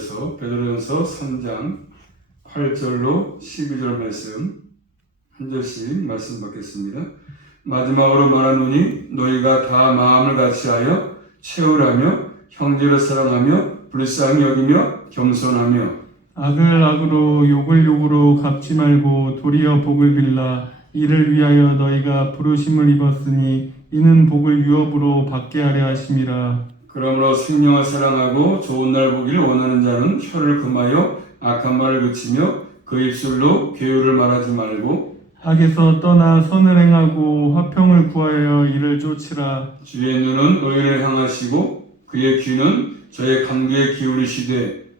위해서 베드로전서 3장 8절로 12절 말씀 한 절씩 말씀 받겠습니다. 마지막으로 말하노니 너희가 다 마음을 같이하여 채우라며 형제를 사랑하며 불쌍히 여기며 겸손하며 악을 악으로 욕을 욕으로 갚지 말고 도리어 복을 빌라. 이를 위하여 너희가 부르심을 입었으니 이는 복을 유업으로 받게 하려 하심이라. 그러므로 생명을 사랑하고 좋은 날 보기를 원하는 자는 혀를 금하여 악한 말을 그치며 그 입술로 괴유를 말하지 말고 악에서 떠나 선을 행하고 화평을 구하여 이를 쫓으라. 주의 눈은 의인을 향하시고 그의 귀는 저의 간구에 기울이시되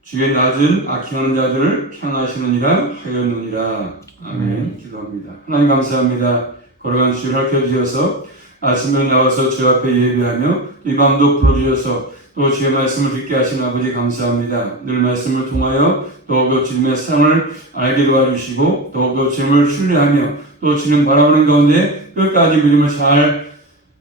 주의 낮은 악행하는 자들을 향하시느니라 하였느니라. 아멘. 기도합니다. 하나님 감사합니다. 걸어간 주를 살펴주셔서 아침에 나와서 주 앞에 예배하며 이 밤도 불러주셔서 또 주의 말씀을 듣게 하신 아버지 감사합니다. 늘 말씀을 통하여 더욱더 주님의 사랑을 알게 도와주시고 더욱더 주님을 신뢰하며 또 주님 바라보는 가운데 끝까지 믿음을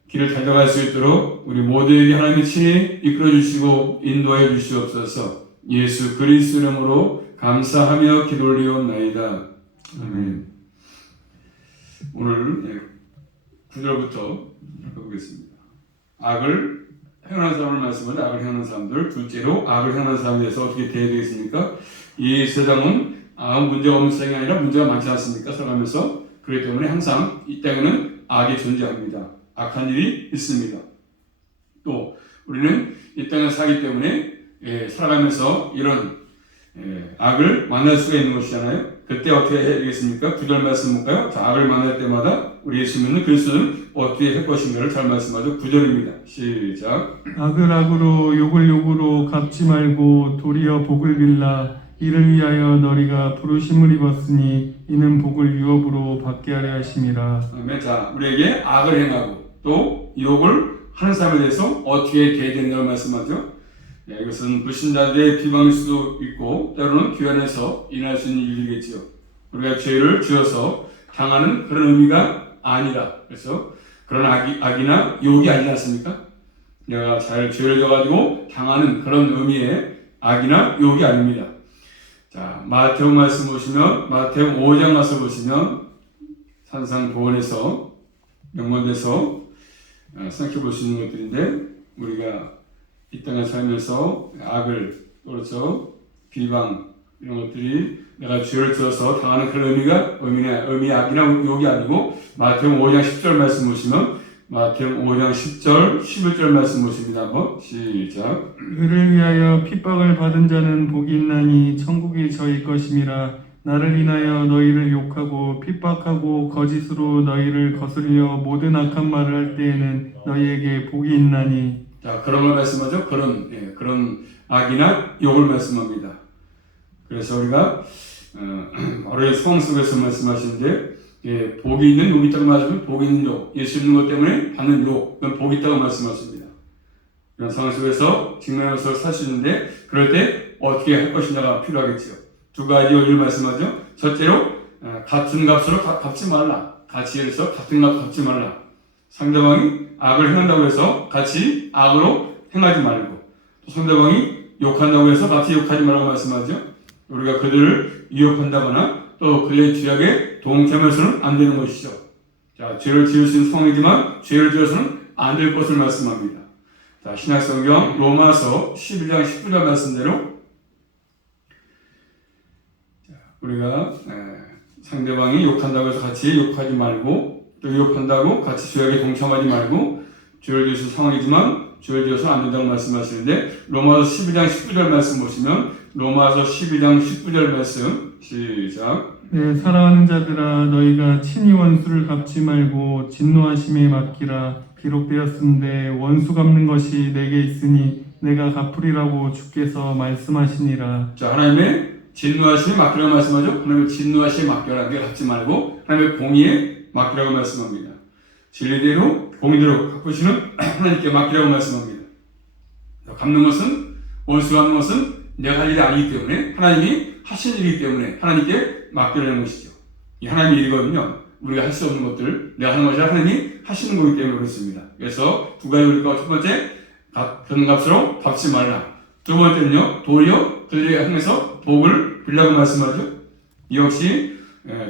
길을 달려갈 수 있도록 우리 모두에게 하나님이 친히 이끌어 주시고 인도해 주시옵소서. 예수 그리스도 이름으로 감사하며 기도 올리옵나이다. 아멘. 오늘 9절부터 읽어보겠습니다. 악을 행하는 사람을 말씀하는데 악을 행하는 사람들, 둘째로 악을 행하는 사람에 대해서 어떻게 대해야 되겠습니까? 이 세상은 문제가 없는 세상이 아니라 문제가 많지 않습니까? 살아가면서. 그렇기 때문에 항상 이 땅에는 악이 존재합니다. 악한 일이 있습니다. 또 우리는 이 땅에 살기 때문에 살아가면서 이런 악을 만날 수가 있는 것이잖아요. 그때 어떻게 해야 되겠습니까? 9절 말씀 볼까요? 자, 악을 만날 때마다 우리 예수 믿는 그리스도는 어떻게 할 것인가를 잘 말씀하죠. 9절입니다. 시작. 악을 악으로 욕을 욕으로 갚지 말고 도리어 복을 빌라. 이를 위하여 너희가 부르심을 입었으니 이는 복을 유업으로 받게 하려 하심이라. 아멘. 자, 우리에게 악을 행하고 또 욕을 하는 사람에 대해서 어떻게 대해야 된다고 말씀하죠. 이것은 불신자들의 비방일 수도 있고 때로는 교회 안에서 인할 수 있는 일이겠죠. 우리가 죄를 지어서 당하는 그런 의미가 아니라 그래서 그런 악이나 욕이 아니지 않습니까? 내가 잘 죄를 져가지고 당하는 그런 의미의 악이나 욕이 아닙니다. 자, 마태오 말씀 보시면 마태오 5장 말씀 보시면 산상보원에서 명문대에서 생각해 볼 수 있는 것들인데 우리가 이 땅에 살면서 악을 그렇죠 비방 이런 것들이 내가 죄를 지어서 당하는 그런 의미 악이나 욕이 아니고 마태복음 5장 10절 말씀 보시면 마태복음 5장 10절 11절 말씀 보십니다. 한번 시작. 그를 위하여 핍박을 받은 자는 복이 있나니 천국이 저희 것임이라. 나를 인하여 너희를 욕하고 핍박하고 거짓으로 너희를 거슬려 모든 악한 말을 할 때에는 너희에게 복이 있나니. 자, 그런 걸 말씀하죠. 그런 악이나 욕을 말씀합니다. 그래서 우리가 바로 소망 속에서 말씀하시는데 복이 있는 욕이 있다고 말하면 복이 있는 욕, 예수 있는 것 때문에 받는 욕, 그건 복이 있다고 말씀하십니다. 이런 상황 속에서 직면하면서 살 수 있는데 그럴 때 어떻게 할 것이냐가 필요하겠죠. 두 가지 원리를 말씀하죠. 첫째로 같은 값으로 갚지 말라. 같이 해서 같은 값 갚지 말라. 상대방이 악을 행한다고 해서 같이 악으로 행하지 말고 또 상대방이 욕한다고 해서 같이 욕하지 말라고 말씀하죠. 우리가 그들을 위협한다거나 또 그들의 죄악에 동참해서는 안 되는 것이죠. 자, 죄를 지을 수 있는 상황이지만 죄를 지어서는 안 될 것을 말씀합니다. 자, 신약성경 로마서 11장 19절 말씀대로 우리가 상대방이 욕한다고 해서 같이 욕하지 말고 또 위협한다고 같이 죄악에 동참하지 말고 죄를 지을 수 있는 상황이지만 죄를 지어서 안 된다고 말씀하시는데 로마서 12장 19절 말씀 보시면 로마서 12장 19절 말씀 시작. 네, 사랑하는 자들아 너희가 친히 원수를 갚지 말고 진노하심에 맡기라. 기록되었은데 원수 갚는 것이 내게 있으니 내가 갚으리라고 주께서 말씀하시니라. 자, 하나님의 진노하심에 맡기라고 말씀하죠. 하나님의 진노하심에 맡겨라. 내가 갚지 말고 하나님의 공의에 맡기라고 말씀합니다. 진리대로 공의대로 갚으시는 하나님께 맡기라고 말씀합니다. 갚는 것은 원수 갚는 것은 내가 할 일이 아니기 때문에 하나님이 하신 일이기 때문에 하나님께 맡기라는 것이죠. 이 하나님의 일이거든요. 우리가 할 수 없는 것들 내가 하는 것이 하나님이 하시는 거기 때문에 그렇습니다. 그래서 두 가지 우리가 첫 번째 받는 값으로 갚지 말라. 두 번째는요, 도리어 그들에게 향해서 복을 빌라고 말씀하죠. 이 역시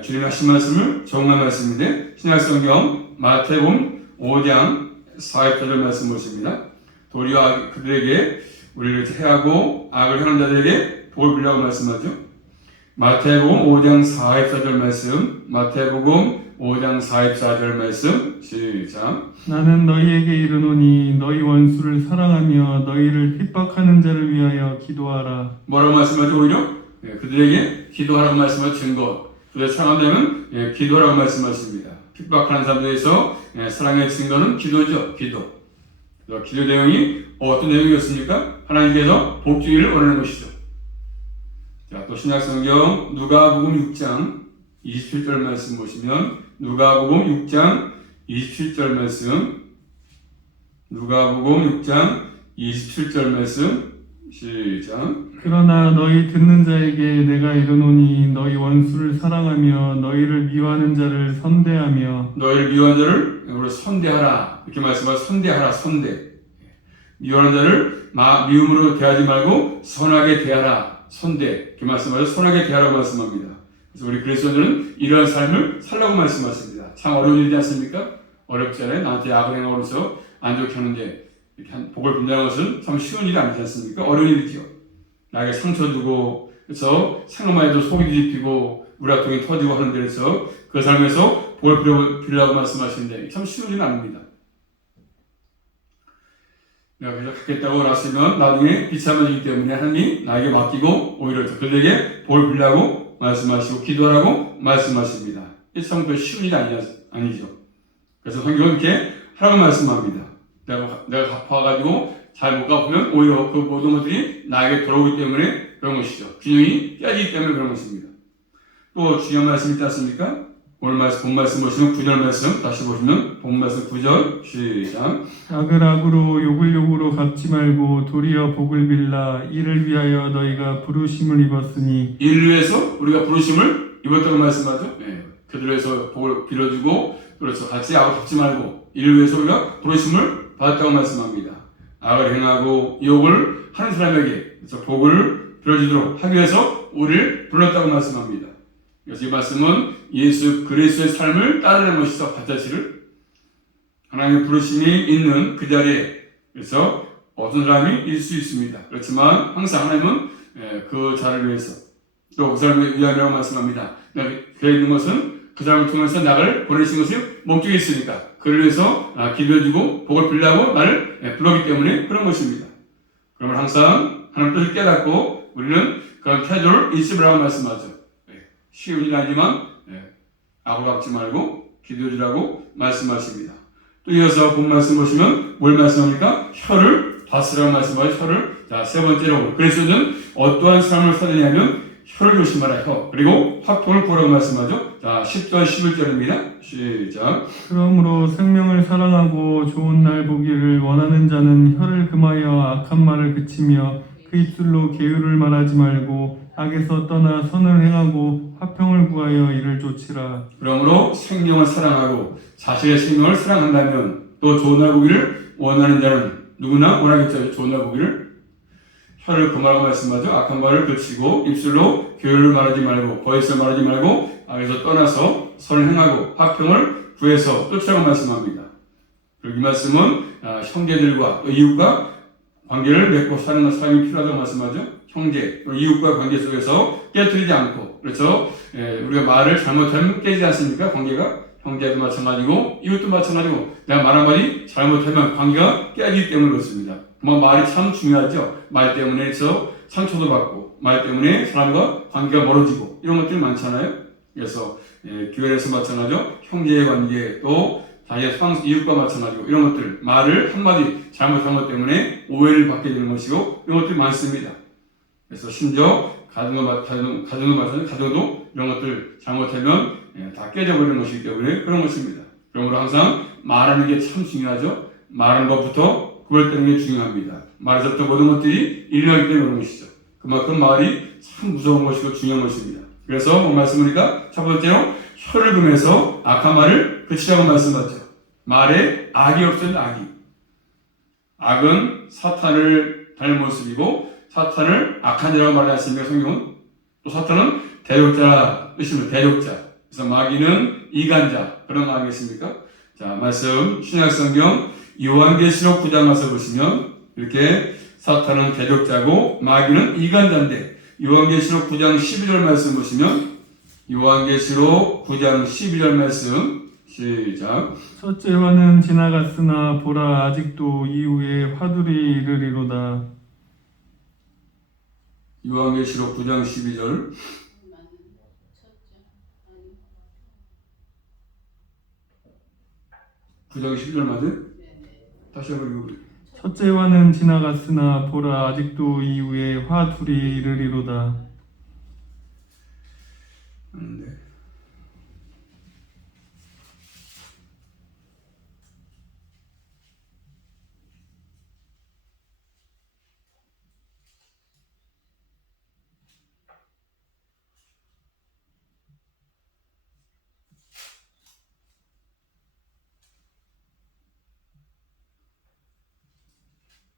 주님의 하신 말씀을 정한 말씀인데 신약성경 마태복음 5장 4절의 말씀 보십니다. 도리어 그들에게 우리를 해하고 악을 행하는 자들에게 복을 빌라고 말씀하죠. 마태복음 5장 44절 말씀, 마태복음 5장 44절 말씀, 시작. 나는 너희에게 이르노니 너희 원수를 사랑하며 너희를 핍박하는 자를 위하여 기도하라. 뭐라고 말씀하죠? 오히려 그들에게 기도하라고 말씀하신 증거. 그들 사랑한다면 기도하라고 말씀하십니다. 핍박하는 사람들에서 사랑의 증거는 기도죠. 기도. 기도 내용이 어떤 내용이었습니까? 하나님께서 복 주기를 원하는 것이죠. 자, 또 신약성경 누가복음 6장 27절 말씀 보시면 누가복음 6장 27절 말씀, 누가복음 6장 27절 말씀, 시작. 그러나 너희 듣는 자에게 내가 이르노니 너희 원수를 사랑하며 너희를 미워하는 자를 선대하며 너희를 미워하는 자를 우리 선대하라. 이렇게 말씀하셔. 선대하라. 선대. 미워하는 자를 미움으로 대하지 말고 선하게 대하라. 선대. 이렇게 말씀하셔. 선하게 대하라고 말씀합니다. 그래서 우리 그리스도인들은 이러한 삶을 살라고 말씀하십니다. 참 어려운 일이지 않습니까? 어렵잖아요. 나한테 악을 행하고서 안 좋게 하는데 이렇게 복을 빈다는 것은 참 쉬운 일이 아니지 않습니까? 어려운 일이죠. 나에게 상처 주고 그래서 생각만 해도 속이 뒤집히고 우라통이 터지고 하는 데서 그 삶에서 복을 빌라고 말씀하시는데 참 쉬운 일은 아닙니다. 내가 그래서 갖겠다고 나서면 나중에 비참해지기 때문에 하나님이 나에게 맡기고 오히려 그들에게 복을 빌라고 말씀하시고 기도하라고 말씀하십니다. 이 참 그 쉬운 일이 아니죠. 그래서 성경은 이렇게 하라고 말씀합니다. 내가 갚아가지고 잘 못 갚으면 오히려 그 모든 것들이 나에게 돌아오기 때문에 그런 것이죠. 균형이 깨지기 때문에 그런 것입니다. 또 중요한 말씀이 있지 않습니까? 오늘 본 말씀 보시면 9절 말씀 다시 보시면 본 말씀 9절 시작. 악을 악으로 욕을 욕으로 갚지 말고 도리어 복을 빌라. 이를 위하여 너희가 부르심을 입었으니. 이를 위해서 우리가 부르심을 입었다고 말씀하죠. 그들을 위해서 복을 빌어주고 그래서 같이 악을 갚지 말고 이를 위해서 우리가 부르심을 받았다고 말씀합니다. 악을 행하고 욕을 하는 사람에게 그래서 복을 빌어주도록 하기 위해서 우리를 불렀다고 말씀합니다. 그래서 이 말씀은 예수 그리스도의 삶을 따르는 것이죠. 가짜시를 하나님의 부르심이 있는 그 자리에 그래서 어떤 사람이 있을 수 있습니다. 그렇지만 항상 하나님은 그 자를 위해서 또 그 사람을 위하여라고 말씀합니다. 그에 있는 것은 그 사람을 통해서 나를 보내신 것이 목적이 있으니까 그를 위해서 기도해주고 복을 빌라고 나를 불렀기 때문에 그런 것입니다. 그러면 항상 하나님 뜻을 깨닫고 우리는 그런 태도를 있으라고 말씀하죠. 쉬운 일이 아니지만 악을 갚지 말고 기도해주라고 말씀하십니다. 또 이어서 본 말씀 보시면 뭘 말씀합니까? 혀를 다스라고 말씀하죠. 혀를. 자, 세 번째로 그리스도는 어떠한 삶을 살느냐면 혀를 조심하라. 혀. 그리고 화평을 구하라고 말씀하죠. 자, 10절 11절입니다. 시작. 그러므로 생명을 사랑하고 좋은 날 보기를 원하는 자는 혀를 금하여 악한 말을 그치며 그 입술로 계율을 말하지 말고 악에서 떠나 선을 행하고 화평을 구하여 이를 좇으라. 그러므로 생명을 사랑하고 자신의 생명을 사랑한다면 또 좋은 날 보기를 원하는 자는 누구나 원하겠죠. 좋은 날 보기를. 혀를 금하라고 말씀하죠. 악한 말을 그치고 입술로 교율을 말하지 말고 거짓을 말하지 말고 악에서 떠나서 선을 행하고 화평을 구해서 쫓으라고 말씀합니다. 그리고 이 말씀은 형제들과 또 이웃과 관계를 맺고 사는 삶이 필요하다고 말씀하죠. 형제, 이웃과 관계 속에서 깨뜨리지 않고 그래서 우리가 말을 잘못하면 깨지지 않습니까? 관계가 형제도 마찬가지고 이웃도 마찬가지고 내가 말 한마디 잘못하면 관계가 깨지기 때문에 그렇습니다. 말이 참 중요하죠. 말 때문에 상처도 받고 말 때문에 사람과 관계가 멀어지고 이런 것들이 많잖아요. 그래서 교회에서 마찬가지죠. 형제의 관계 또 자기의 이웃과 마찬가지고 이런 것들 말을 한마디 잘못한 것 때문에 오해를 받게 되는 것이고 이런 것들이 많습니다. 그래서 심지어 가정도 마찬가지고 가정도 이런 것들 잘못하면 다 깨져버리는 것이기 때문에 그런 것입니다. 그러므로 항상 말하는 게 참 중요하죠. 말하는 것부터 구별되는 게 중요합니다. 말에서부터 모든 것들이 일어나기 때문에 그런 것이죠. 그만큼 말이 참 무서운 것이고 중요한 것입니다. 그래서 뭐 말씀하니까 첫 번째로 혀를 금해서 악한 말을 그치라고 말씀하죠. 말에 악이 없어요. 악은 사탄을 닮은 모습이고 사탄을 악한 자라고 말하지 않습니까? 성경은. 또 사탄은 대적자라 뜻입니다. 대적자. 그래서 마귀는 이간자. 그런 마귀겠습니까? 자, 말씀 신약성경 요한계시록 9장 가서 보시면 이렇게 사탄은 대적자고 마귀는 이간자인데 요한계시록 9장 12절 말씀 보시면 요한계시록 9장 12절 말씀 시작. 첫째 화는 지나갔으나 보라 아직도 이후에 화둘이 이르리로다. 요한계시록 9장 12절. 9장 12절 맞아요? 다시 한번 읽어보세요. 첫째 화는 지나갔으나 보라 아직도 이후에 화둘이 이르리로다. 네.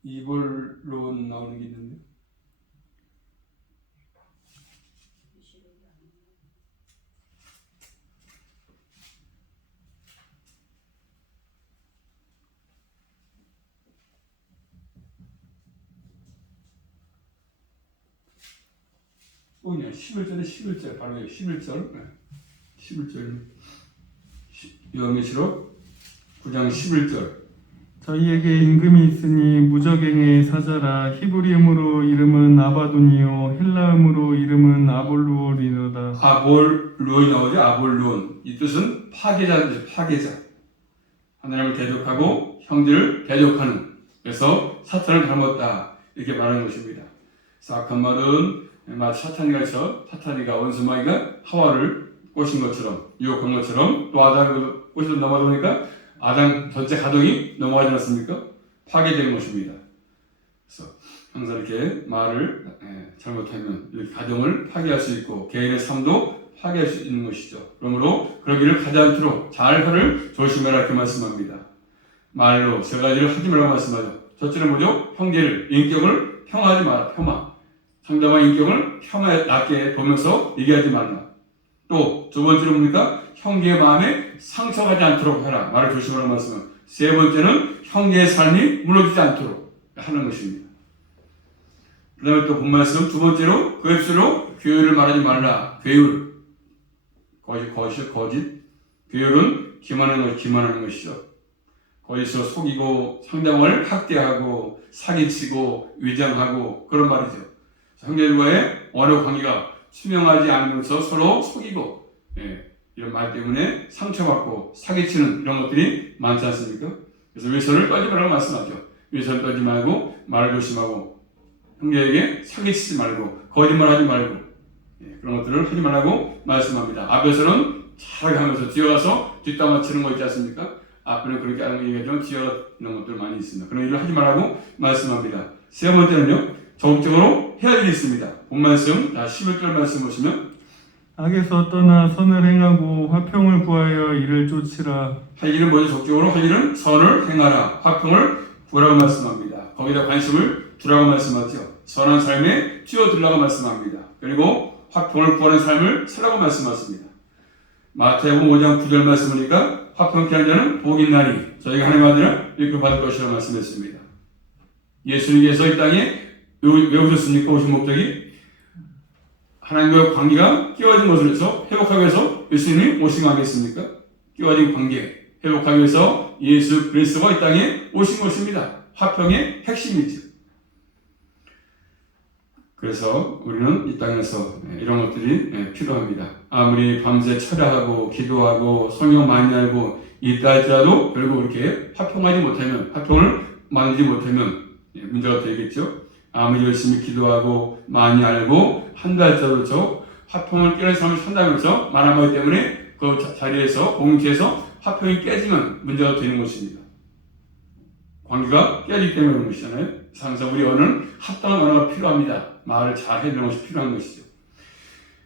이걸로 나오는 게 있는데 뭐냐 11절에 11절 바로 11절 11절 요한계시록 9장 11절 저희에게 임금이 있으니 무적행의 사자라. 히브리음으로 이름은 아바돈이요 헬라음으로 이름은 아볼루올이로다. 아볼루온이 나오죠. 아볼루온 이 뜻은 파괴자인데 파괴자 하나님을 대적하고 형제를 대적하는 그래서 사탄을 닮았다 이렇게 말하는 것입니다. 그래서 악한 말은 마치 사탄이가 원수마귀가 하와를 꼬신 것처럼 유혹한 것처럼 또 아담을 꼬시던 넘어다 보니까 아담 전체 가족이 넘어가지 않았습니까? 파괴되는 것입니다. 그래서 항상 이렇게 말을 잘못하면 이렇게 가정을 파괴할 수 있고 개인의 삶도 파괴할 수 있는 것이죠. 그러므로 그러기를 가지 않도록 잘 하를 조심하라 이렇게 말씀합니다. 말로 세 가지를 하지 말라고 말씀하죠. 첫째는 뭐죠? 형제를 인격을 평하지 마라. 폄하. 상대방의 인격을 폄하에 낮게 보면서 얘기하지 말라. 또 두 번째는 뭡니까? 형제의 마음에 상처가지 않도록 해라. 말을 조심하라고 말씀합니다. 세 번째는 형제의 삶이 무너지지 않도록 하는 것입니다. 그 다음에 또 본 말씀 두 번째로 그 입술로 교율을 말하지 말라. 교율 거짓 교율은 기만하는 것이죠. 거짓으로 속이고 상대방을 학대하고 사기치고 위장하고 그런 말이죠. 형제들과의 언어 관계가 투명하지 않으면서 서로 속이고 이런 말 때문에 상처받고 사기치는 이런 것들이 많지 않습니까? 그래서 위선을 떨지 말라고 말씀하죠. 위선을 떨지 말고 말을 조심하고 형제에게 사기치지 말고 거짓말하지 말고 그런 것들을 하지 말라고 말씀합니다. 앞에서는 잘하게 하면서 뒤어가서 뒷담화 치는 거 있지 않습니까? 앞에는 그렇게 하는 거 얘기하지만 뒤어가 이런 것들 많이 있습니다. 그런 일을 하지 말라고 말씀합니다. 세 번째는요. 적극적으로 해야 할 일이 있습니다. 본 말씀 11절 말씀 보시면 악에서 떠나 선을 행하고 화평을 구하여 이를 쫓으라. 할 일은 뭐죠? 적극적으로 할 일은 선을 행하라. 화평을 구하라고 말씀합니다. 거기다 관심을 두라고 말씀하죠. 선한 삶에 뛰어들라고 말씀합니다. 그리고 화평을 구하는 삶을 살라고 말씀하십니다. 마태복음 5장 9절 말씀이니까 화평케 하는 자는 복이 있나니 저희가 하나님의 아들을 이끌어 받을 것이라고 말씀했습니다. 예수님께서 이 땅에 왜 오셨습니까? 오신 목적이 하나님과의 관계가 끼워진 것을 해서 회복하기 위해서 예수님이 오신 거 아니겠습니까? 끼워진 관계 회복하기 위해서 예수 그리스도가 이 땅에 오신 것입니다. 화평의 핵심이죠. 그래서 우리는 이 땅에서 이런 것들이 필요합니다. 아무리 밤새 철야하고 기도하고 성경 많이 알고 있다 할지라도 결국 이렇게 화평하지 못하면 화평을 만들지 못하면 문제가 되겠죠. 아무리 열심히 기도하고 많이 알고 한다 할지라도 저 화평을 깨는 삶을 산다면서 말한 것 때문에 그 자리에서 공동체에서 화평이 깨지면 문제가 되는 것입니다. 관계가 깨지기 때문에 그런 것이잖아요. 항상 우리 언어는 합당한 언어가 필요합니다. 말을 잘 해내는 것이 필요한 것이죠.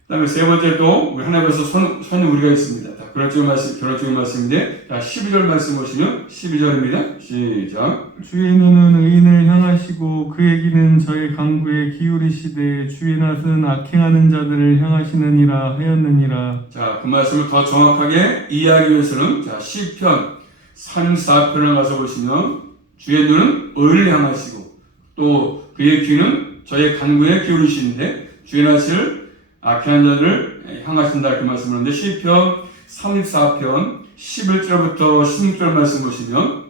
그다음에 세 번째 또 우리 하나님 앞에서 선이 우리가 있습니다. 자, 결론적인 말씀인데, 자, 12절 말씀 보시면 12절입니다. 시작. 주의 눈은 의인을 향하시고 그의 귀는 저의 간구에 기울이시되 주의 낯은 악행하는 자들을 향하시느니라 하였느니라. 자, 그 말씀을 더 정확하게 이해하기 위해서는 자, 시편 34편을 가서 보시면 주의 눈은 의인을 향하시고 또 그의 귀는 저의 간구에 기울이시는데 주의 낯을 악한 자들을 향하신다 이렇게 말씀하는데 시편 34편 11절부터 16절 말씀 보시면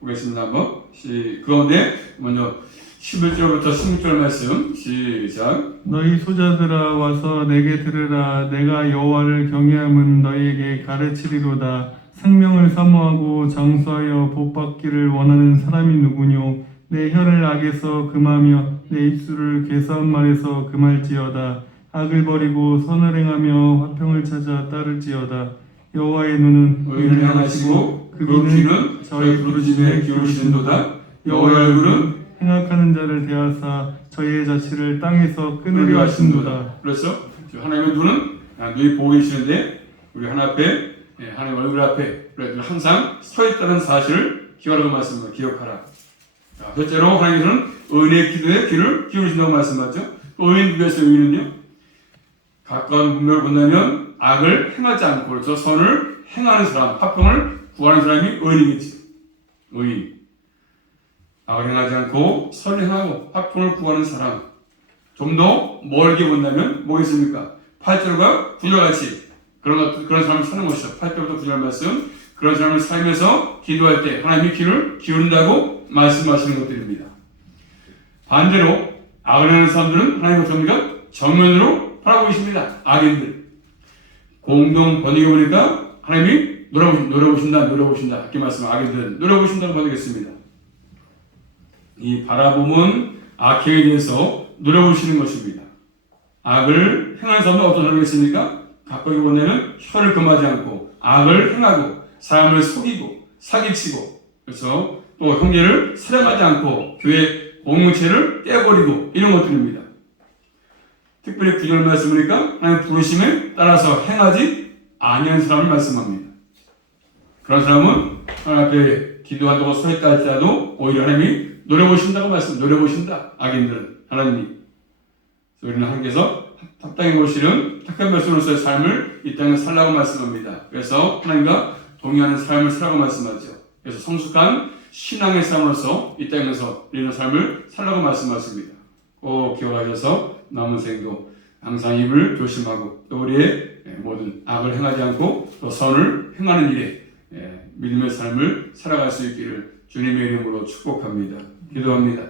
보겠습니다. 한번 그 가운데 먼저 11절부터 16절 말씀 시작. 너희 소자들아 와서 내게 들으라. 내가 여호와를 경외함은 너희에게 가르치리로다. 생명을 사모하고 장수하여 복받기를 원하는 사람이 누구뇨? 내 혀를 악에서 금하며 내 입술을 괴사한 말에서 금할지어다. 악을 버리고 선을 행하며 화평을 찾아 따를지어다. 여호와의 눈은 의인을 향하시고 그 귀는 저희 부르짖음에 기울이시는도다. 여호와의 얼굴은 행악하는 자를 대하사 저희의 자취를 땅에서 끊으려 하신도다. 그렇죠? 하나님의 눈은 눈이 보고 계시는데 우리 하나님 앞에 하나님 얼굴 앞에 항상 서 있다는 사실을 기억하라고 말씀합니다. 기억하라. 자, 첫째로 하나님께서는 의인의 기도에 귀를 기울이신다고 말씀하죠. 또 의인 누구였어요? 의인은요? 가까운 문명을 본다면 악을 행하지 않고 그래서 선을 행하는 사람, 화평을 구하는 사람이 의인이겠지. 의인. 악을 행하지 않고 선을 행하고 화평을 구하는 사람. 좀 더 멀게 본다면 뭐겠습니까? 8절과 9절같이 그런 사람을 사는 것이죠. 8절부터 9절 말씀. 그런 사람을 살면서 기도할 때 하나님이 귀를 기울인다고 말씀하시는 것들입니다. 반대로 악을 행하는 사람들은 하나님 어떻습니까? 정면으로 바라보십니다. 악인들. 공동 번역에 보니까 하나님이 노려보신다. 이렇게 말씀 악인들은 노려보신다고 번역했습니다. 이 바라봄은 악행에 대해서 노려보시는 것입니다. 악을 행하는 사람은 어떤 사람이겠습니까? 가까이 보내는 혀를 금하지 않고 악을 행하고 사람을 속이고 사기치고 그래서 또 형제를 사랑하지 않고 교회 공동체를 떼버리고 이런 것들입니다. 특별히 9절 말씀이니까 하나님 부르심에 따라서 행하지 아니한 사람을 말씀합니다. 그런 사람은 하나님 앞에 기도한다고 서 있다 할지라도 오히려 하나님이 노려보신다고 노려보신다. 악인들은 하나님이. 우리는 하나님께서 합당히 보시는 착한 백성으로서의 삶을 이 땅에 살라고 말씀합니다. 그래서 하나님과 동의하는 삶을 살라고 말씀하죠. 그래서 성숙한 신앙의 삶으로서 이 땅에서 우리는 삶을 살라고 말씀하십니다. 꼭 기억하셔서 남은 생도 항상 입을 조심하고 또 우리의 모든 악을 행하지 않고 또 선을 행하는 일에 믿음의 삶을 살아갈 수 있기를 주님의 이름으로 축복합니다. 기도합니다.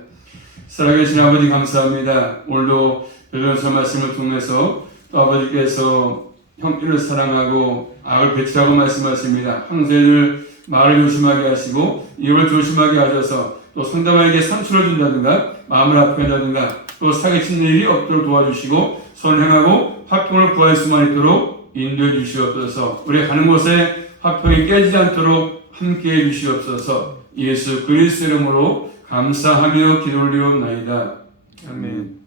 살아계신 아버지 감사합니다. 오늘도 베드로서 말씀을 통해서 또 아버지께서 형제를 사랑하고 악을 배치라고 말씀하십니다. 형제들 말을 조심하게 하시고 입을 조심하게 하셔서 또 상대방에게 상처를 준다든가 마음을 아프게 한다든가 또 사기치는 일이 없도록 도와주시고 선행하고 화평을 구할 수만 있도록 인도해 주시옵소서. 우리 가는 곳에 화평이 깨지지 않도록 함께해 주시옵소서. 예수 그리스도 이름으로 감사하며 기도 올리옵나이다. 아멘.